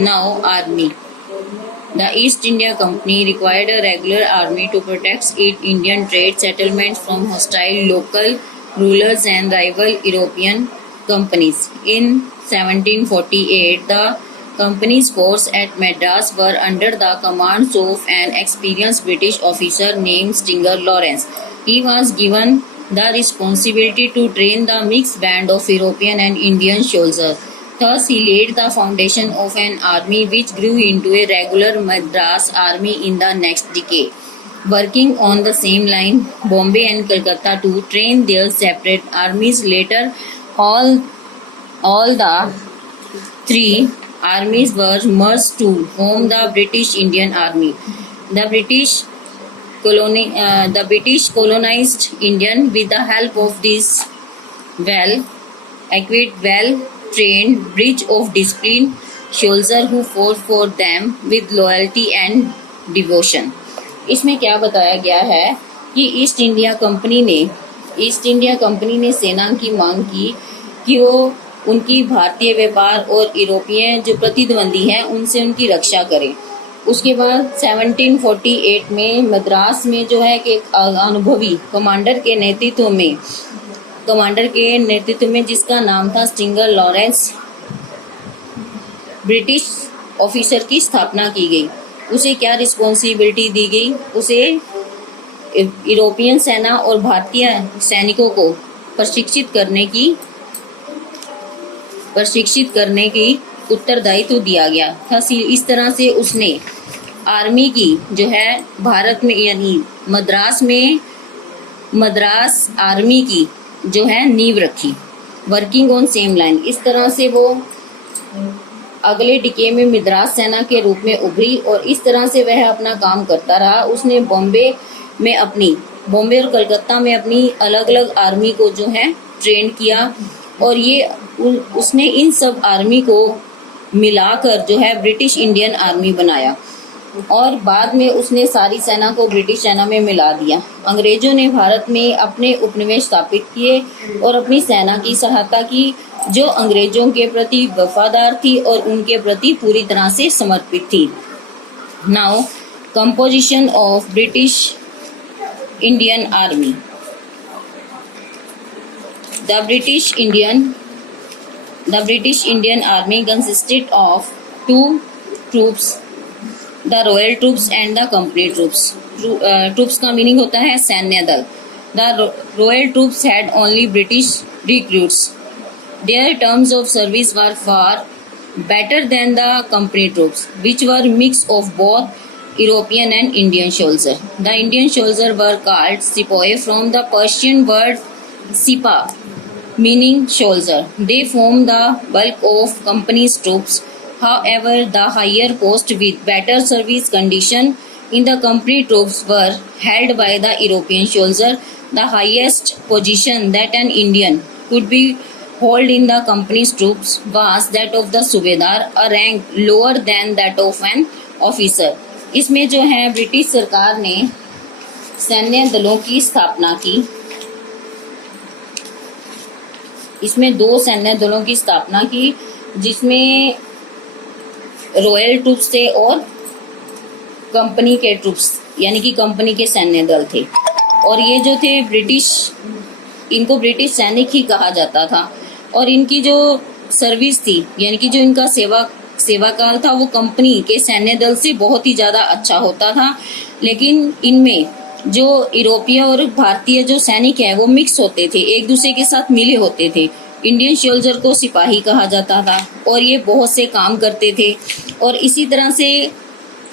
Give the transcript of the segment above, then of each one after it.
Now army. The East India Company required a regular army to protect its Indian trade settlements from hostile local rulers and rival European companies. In 1748, the company's force at Madras were under the command of an experienced British officer named Stinger Lawrence. He was given the responsibility to train the mixed band of European and Indian soldiers. Thus, he laid the foundation of an army which grew into a regular Madras army in the next decade. Working on the same line, Bombay and Calcutta too trained their separate armies. Later, all the three armies were merged to form the British Indian Army. The British colonized India with the help of this well-equipped, well-trained bridge of disciplined soldiers who fought for them with loyalty and devotion. इसमें क्या बताया गया है कि east India company ने सेना की मांग की कि वो उनकी भारतीय व्यापार और यूरोपीय जो प्रतिद्वंदी हैं उनसे उनकी रक्षा करें। उसके बाद 1748 में मद्रास में जो है कि एक अनुभवी कमांडर के नेतृत्व में जिसका नाम था स्टिंगर लॉरेंस, ब्रिटिश ऑफिसर की स्थापना की गई। उसे क्या रिस्पॉन्सिबिलिटी दी गई? उसे यूरोपियन सेना और भारतीय सैनिकों को प्रशिक्षित करने की उत्तरदायित्व दिया गया था। इस तरह से उसने आर्मी की जो है भारत में यानी मद्रास आर्मी की जो है नींव रखी। वर्किंग ऑन सेम लाइन, इस तरह से वो अगले डिके में मद्रास सेना के रूप में उभरी और इस तरह से वह अपना काम करता रहा। उसने बॉम्बे और कलकत्ता में अपनी अलग अलग आर्मी को जो है ट्रेन किया और उसने इन सब आर्मी को मिलाकर जो है ब्रिटिश इंडियन आर्मी बनाया और बाद में उसने सारी सेना को ब्रिटिश सेना में मिला दिया। अंग्रेजों ने भारत में अपने उपनिवेश स्थापित किए और अपनी सेना की सहायता की जो अंग्रेजों के प्रति वफादार थी और उनके प्रति पूरी तरह से समर्पित थी। Now composition of British Indian army. The British Indian Army consisted of two troops, the Royal Troops and the Company Troops. Troops का मीनिंग होता है सैन्य दल। The Royal Troops had only British recruits. Their terms of service were far better than the Company Troops, which were mix of both European and Indian soldiers. The Indian soldiers were called Sepoy from the Persian word sipa, meaning soldier. They formed the bulk of company's troops. However, the higher posts with better service condition in the company troops were held by the European soldier. The highest position that an Indian could be hold in the company's troops was that of the Subedar, a rank lower than that of an officer. इसमें जो है British सरकार ने सैन्य दलों की स्थापना की। इसमें दो सैन्य दलों की स्थापना की जिसमें रॉयल ट्रूप्स थे और कंपनी के ट्रूप्स यानी कि कंपनी के सैन्य दल थे। और ये जो थे इनको ब्रिटिश सैनिक ही कहा जाता था और इनकी जो सर्विस थी यानी कि जो इनका सेवा काल था वो कंपनी के सैन्य दल से बहुत ही ज़्यादा अच्छा होता था। लेकिन इनमें जो यूरोपीय और भारतीय जो सैनिक है वो मिक्स होते थे, एक दूसरे के साथ मिले होते थे। इंडियन सोल्जर को सिपाही कहा जाता था और ये बहुत से काम करते थे। और इसी तरह से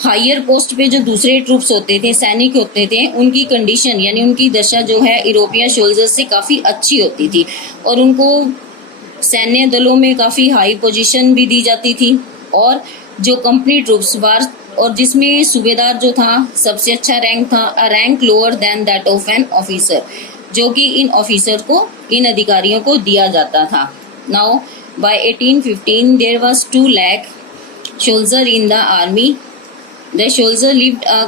हायर पोस्ट पे जो दूसरे ट्रूप्स होते थे, सैनिक होते थे, उनकी कंडीशन यानी उनकी दशा जो है यूरोपियन सोल्जर से काफ़ी अच्छी होती थी और उनको सैन्य दलों में काफ़ी हाई पोजीशन भी दी जाती थी। और जो कंपनी ट्रूप्स वार और जिसमें सूबेदार जो था सबसे अच्छा रैंक था, a rank lower than that of an officer, जो कि इन अधिकारियों को दिया जाता था। Now by 1815 there was 2 lakh soldier in the army. The soldier lived a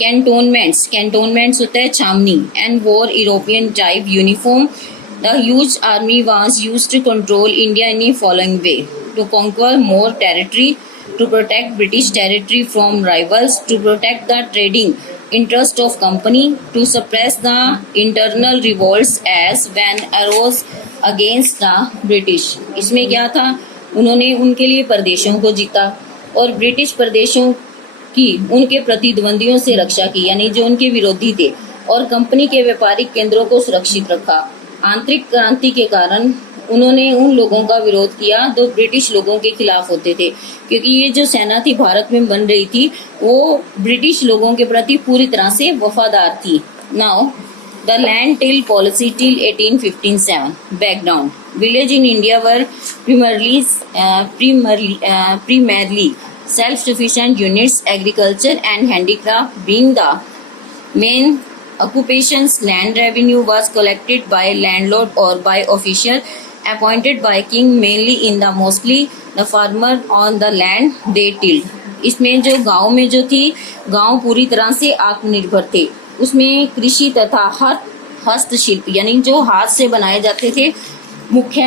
cantonments होता है छावनी, and wore European type uniform. The huge army was used to control India in a following way. to conquer more territory, to protect British territory from rivals, to protect the trading interest of company, to suppress the internal revolts as when arose against the British. इसमें क्या था, उन्होंने उनके लिए प्रदेशों को जीता और ब्रिटिश प्रदेशों की उनके प्रतिद्वंदियों से रक्षा की, यानी जो उनके विरोधी थे, और कंपनी के व्यापारिक केंद्रों को सुरक्षित रखा। आंतरिक क्रांति के कारण उन्होंने उन लोगों का विरोध किया जो ब्रिटिश लोगों के खिलाफ होते थे, क्योंकि ये जो सेना थी भारत में बन रही थी वो ब्रिटिश लोगों के प्रति पूरी तरह से वफादार थी। Now the land till policy till 1857 background village in India were primarily self-sufficient units, agriculture and handicraft being the main occupations. Land revenue was collected by landlord or by official appointed by king, mainly in the mostly the farmer on the land they tilled. इसमें जो गांव में जो थी, गांव पूरी तरह से आत्मनिर्भर थे। उसमें कृषि तथा हस्तशिल्प यानी जो हाथ से बनाए जाते थे मुख्य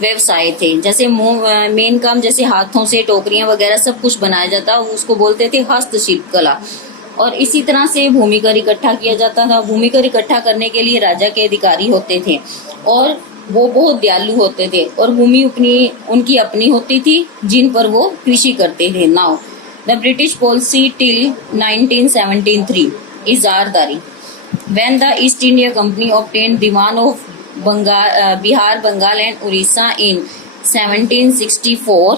व्यवसाय थे। जैसे मेन काम जैसे हाथों से टोकरियां वगैरह सब कुछ बनाया जाता, उसको बोलते थे हस्तशिल्प कला। और इसी तरह से भूमि कर इकट्ठा किया जाता था। भूमि कर इकट्ठा करने के लिए राजा के अधिकारी होते थे और वो बहुत दयालु होते थे और भूमि उनकी अपनी होती थी जिन पर वो कृषि करते थे। Now the British policy till 1973 इजारदारी when the East India Company obtained diwan of Bihar, Bengal and Orissa in 1764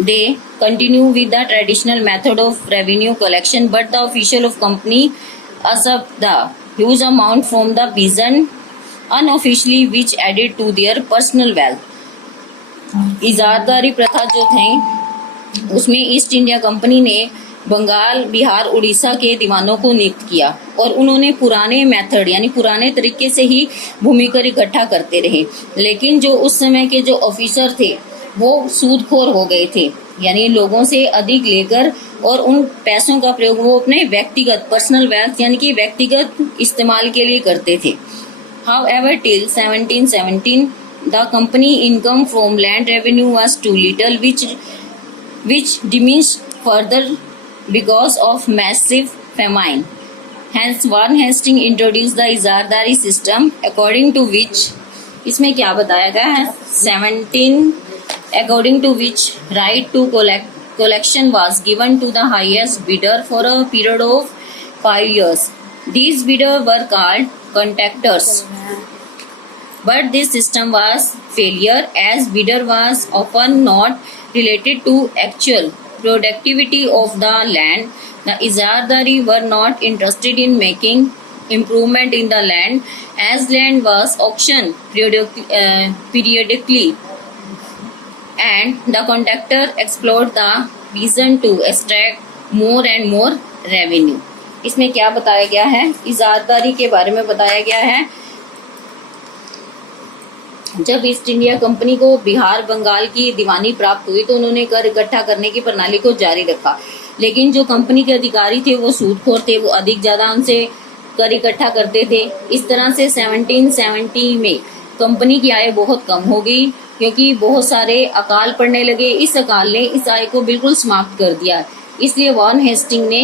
they continue with the traditional method of revenue collection, but the official of company usurped the huge amount from the peasant unofficially, which added to their personal wealth. इजारदारी प्रथा जो थी उसमें east India company ने बंगाल, बिहार, उड़ीसा के दीवानों को नियुक्त किया और उन्होंने पुराने मेथड यानी पुराने तरीके से ही भूमि कर इकट्ठा करते रहे। लेकिन जो उस समय के जो ऑफिसर थे वो सूदखोर हो गए थे, यानी लोगों से अधिक लेकर और उन पैसों का प्रयोग वो अपने व्यक्तिगत पर्सनल वेल्थ यानी कि व्यक्तिगत इस्तेमाल के लिए करते थे। However, till 1717 the company income from land revenue was too little, which diminished further because of massive famine. Hence Warren Hastings introduced the इजारदारी system, according to which इसमें क्या बताया गया है according to which right to collection was given to the highest bidder for a period of 5 years. These bidders were called contractors. But this system was failure as bidder was often not related to actual productivity of the land. The Izardari were not interested in making improvement in the land as land was auctioned periodically, and the contractor explored the reason to extract more and more revenue. इसमें क्या बताया गया है, इजारदारी के बारे में बताया गया है। जब ईस्ट इंडिया कंपनी को बिहार, बंगाल की दीवानी प्राप्त हुई तो उन्होंने कर इकट्ठा करने की प्रणाली को जारी रखा, लेकिन जो कंपनी के अधिकारी थे वो सूदखोर थे, वो अधिक ज्यादा उनसे कर इकट्ठा करते थे। इस तरह से 1770 में कंपनी की आय बहुत कम हो गई क्योंकि बहुत सारे अकाल पड़ने लगे। इस अकाल ने इस आय को बिल्कुल समाप्त कर दिया। इसलिए वॉरेन हेस्टिंग ने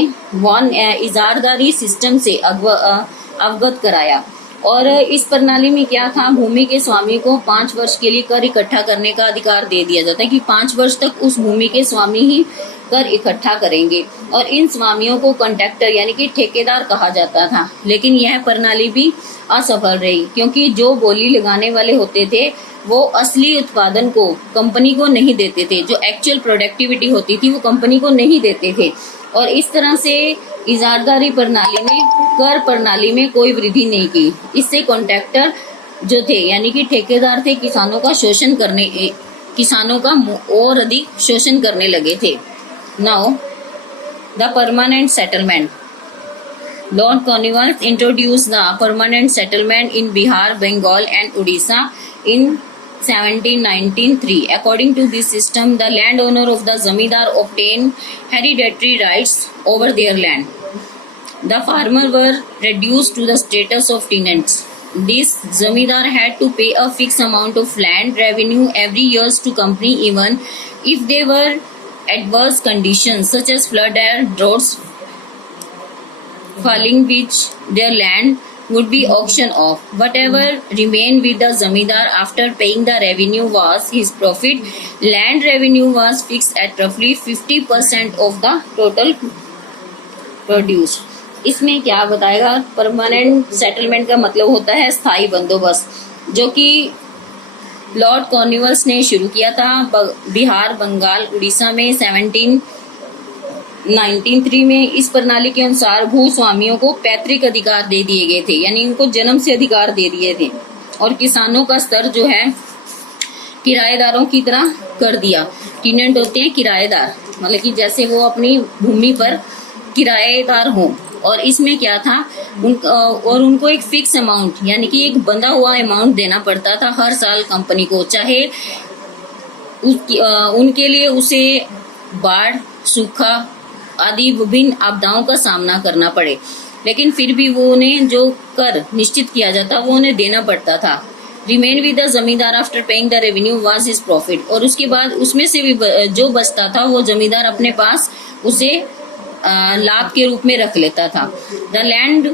इजारदारी सिस्टम से अवगत कराया। और इस प्रणाली में क्या था, भूमि के स्वामी को 5 वर्ष के लिए कर इकट्ठा करने का अधिकार दे दिया जाता है कि 5 वर्ष तक उस भूमि के स्वामी ही कर इकट्ठा करेंगे और इन स्वामियों को कॉन्ट्रैक्टर यानी कि ठेकेदार कहा जाता था। लेकिन यह प्रणाली भी असफल रही क्योंकि जो बोली लगाने वाले होते थे वो असली उत्पादन को कंपनी को नहीं देते थे, जो एक्चुअल प्रोडक्टिविटी होती थी वो कंपनी को नहीं देते थे। और इस तरह से इजारदारी प्रणाली ने कर प्रणाली में कोई वृद्धि नहीं की। इससे कॉन्ट्रैक्टर जो थे यानी कि ठेकेदार थे किसानों का और अधिक शोषण करने लगे थे। Now the permanent settlement. Lord Cornwallis introduced the permanent settlement in Bihar, Bengal and Orissa in 1793. According to this system, the landowner of the zamindar obtained hereditary rights over their land. The farmers were reduced to the status of tenants. this zamindar had to pay a fixed amount of land revenue every year to company even if there were adverse conditions such as flood and droughts falling which their land would be auctioned off. Whatever remained with the zamindar after paying the revenue was his profit. Land revenue was fixed at roughly 50% of the total produce. इसमें क्या बताएगा, permanent settlement का मतलब होता है स्थायी बंदोबस्त, जो कि लॉर्ड कॉर्नवालिस ने शुरू किया था बिहार, बंगाल, उड़ीसा में 1793 में। इस प्रणाली के अनुसार भूस्वामियों को पैतृक अधिकार दे दिए गए थे, यानी उनको जन्म से अधिकार दे दिए थे, और किसानों का स्तर जो है किराएदारों की तरह कर दिया। टीनेंट होते हैं किराएदार, मतलब कि जैसे वो अपनी भूमि पर किराएदार हों। और इसमें क्या था, उनको एक फिक्स अमाउंट यानी कि एक बंधा हुआ अमाउंट देना पड़ता था हर साल कंपनी को, चाहे उनके लिए उसे बाढ़, सूखा आदि विभिन्न आपदाओं का सामना करना पड़े, लेकिन फिर भी वो उन्हें जो कर निश्चित किया जाता वो उन्हें देना पड़ता था। रिमेन विद द जमींदार after paying the revenue was his profit, और उसके बाद उसमें से भी जो बचता था वो जमींदार अपने पास उसे लाभ के रूप में रख लेता था। The land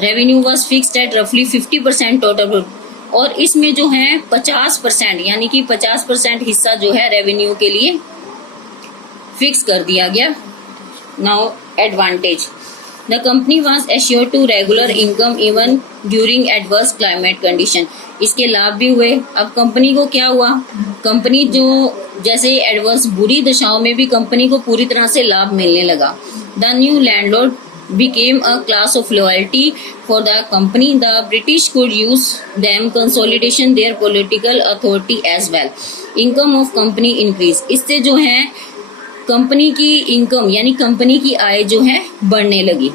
revenue was fixed at रफली 50% टोटल, और इसमें जो है 50% यानी कि 50% हिस्सा जो है रेवेन्यू के लिए फिक्स कर दिया गया। Now advantage, the company was assured to regular income even during adverse climate condition. इसके लाभ भी हुए। अब कंपनी को क्या हुआ, कंपनी जो जैसे एडवर्स बुरी दशाओं में भी कंपनी को पूरी तरह से लाभ मिलने लगा। The new landlord became a class of loyalty for the company. The British could use them consolidation their political authority as well. Income of company increase, इससे जो है कंपनी की इनकम यानी कंपनी की आय जो है बढ़ने लगी।